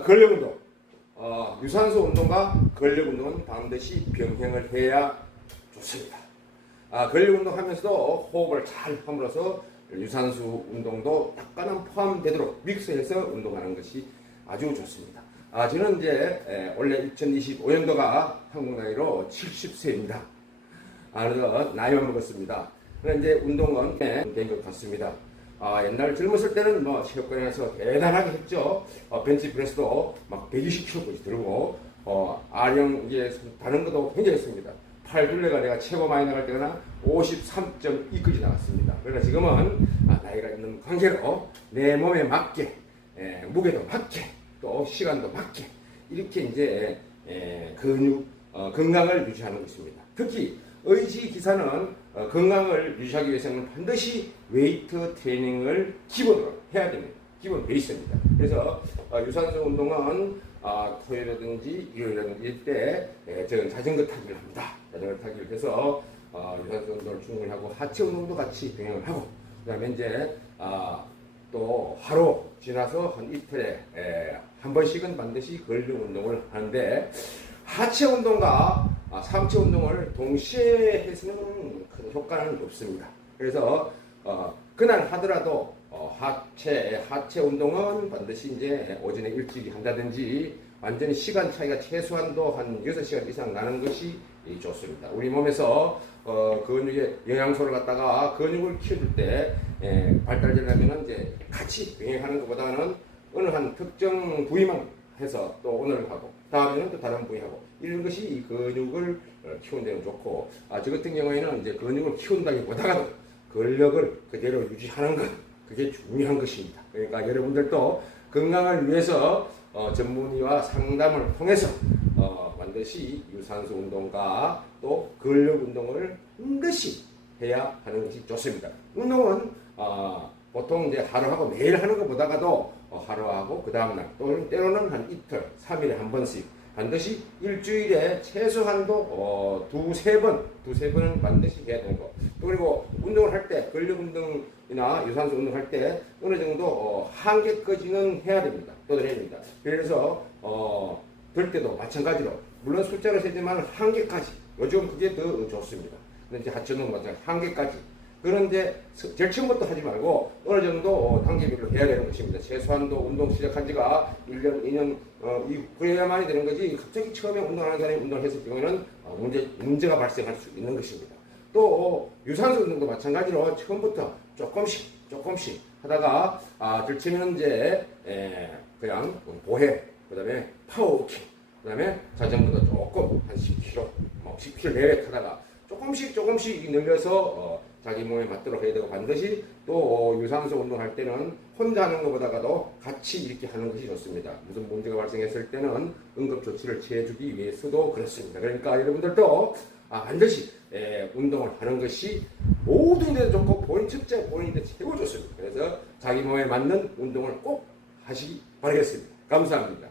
근력 운동. 유산소 운동과 근력 운동은 반드시 병행을 해야 좋습니다. 근력 운동 하면서도 호흡을 잘 함으로써 유산소 운동도 약간은 포함되도록 믹스해서 운동하는 것이 아주 좋습니다. 저는 이제 원래 2025년도가 한국 나이로 70세입니다. 그래서 나이만 먹었습니다. 그런데 이제 운동은 된 것 같습니다. 옛날 젊었을 때는 뭐 체육관에서 대단하게 했죠. 벤치프레스도 막 120kg까지 들고, 아령 이제 다른 것도 굉장히 했습니다. 팔둘레가 내가 최고 많이 나갈 때가 53.2까지 나갔습니다. 그러나 지금은 나이가 있는 관계로 내 몸에 맞게, 무게도 맞게, 또 시간도 맞게, 이렇게 이제 근육, 건강을 유지하는 것입니다. 특히 의지 기사는 건강을 유지하기 위해서는 반드시 웨이트 트레이닝을 기본으로 해야 됩니다. 기본 베이스입니다. 그래서 유산소 운동은 토요일이라든지 일요일이라든지 이때 저는 자전거 타기를 합니다. 자전거 타기를 해서 유산소 운동을 충분히 하고 하체 운동도 같이 병행을 하고, 그 다음에 이제 또 하루 지나서 한 이틀에 한 번씩은 반드시 근력 운동을 하는데, 하체 운동과 상체 운동을 동시에 해서는 큰 효과는 없습니다. 그래서 그날 하더라도 하체 운동은 반드시 이제 오전에 일찍 한다든지, 완전히 시간 차이가 최소한도 한 6시간 이상 나는 것이 좋습니다. 우리 몸에서 근육의 영양소를 갖다가 근육을 키워줄 때 발달되려면 이제 같이 병행하는 것보다는 어느 한 특정 부위만 해서 또 오늘 하고 다음에는 또 다른 부위하고, 이런 것이 이 근육을 키우는 데는 좋고, 저 같은 경우에는 이제 근육을 키운다기보다도 근력을 그대로 유지하는 것, 그게 중요한 것입니다. 그러니까 여러분들도 건강을 위해서 전문의와 상담을 통해서 반드시 유산소 운동과 또 근력 운동을 반드시 해야 하는 것이 좋습니다. 운동은 보통 이제 하루 하고 매일 하는 것보다도 하루 하고 그 다음날, 또는 때로는 한 이틀, 3일에 한 번씩, 반드시 일주일에 최소한도 두세 번은 반드시 해야 되는 거. 또 그리고 운동을 할 때, 근력 운동이나 유산소 운동할 때 어느 정도 한계까지는 해야 됩니다. 또 해야 됩니다. 그래서 들 때도 마찬가지로, 물론 숫자를 세지만 한계까지, 요즘 그게 더 좋습니다. 근데 이제 하체 운동 마찬가지 한계까지. 그런데 제일 처음부터 하지 말고 어느 정도 단계별로 해야 되는 것입니다. 최소한도 운동 시작한 지가 1년, 2년 그래야만이 되는 거지, 갑자기 처음에 운동하는 사람이 운동을 했을 경우에는 문제가 발생할 수 있는 것입니다. 또 유산소 운동도 마찬가지로 처음부터 조금씩 하다가 들치면 이제 그냥 보해, 그 다음에 파워워킹, 그 다음에 자전거도 조금 한 10km, 10km 내외 타다가 조금씩 늘려서 자기 몸에 맞도록 해야 되고, 반드시 또 유산소 운동할 때는 혼자 하는 것보다도 같이 이렇게 하는 것이 좋습니다. 무슨 문제가 발생했을 때는 응급조치를 취해주기 위해서도 그렇습니다. 그러니까 여러분들도 반드시 운동을 하는 것이 모두인데도 좋고 첫째 본인인데 최고 좋습니다. 그래서 자기 몸에 맞는 운동을 꼭 하시기 바라겠습니다. 감사합니다.